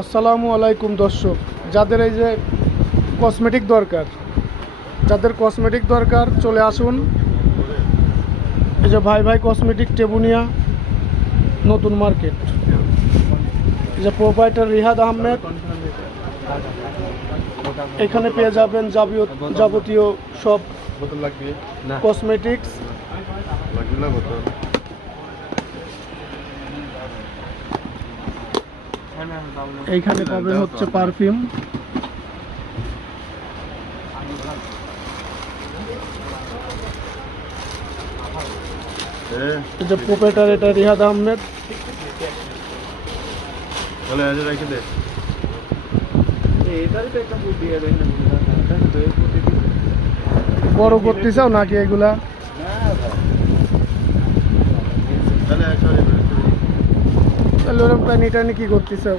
আসসালামু আলাইকুম দর্শক, যাদের এই যে কসমেটিক দরকার, চলে আসুন। এই যে ভাই ভাই কসমেটিক, টেবুনিয়া নতুন মার্কেট। এই যে প্রোপাইটার রিহাদ আহমেদ, এখানে পেয়ে যাবেন যাবতীয় সব কসমেটিক্স। এইখানে পাবেন হচ্ছে পারফিউম। এই যে প্রোপাইটার, এটা রিহাদ আহমেদ। বড় করতে চাও নাকি এগুলা? তাহলে ওরকম টানি টানি কি করতে চাও?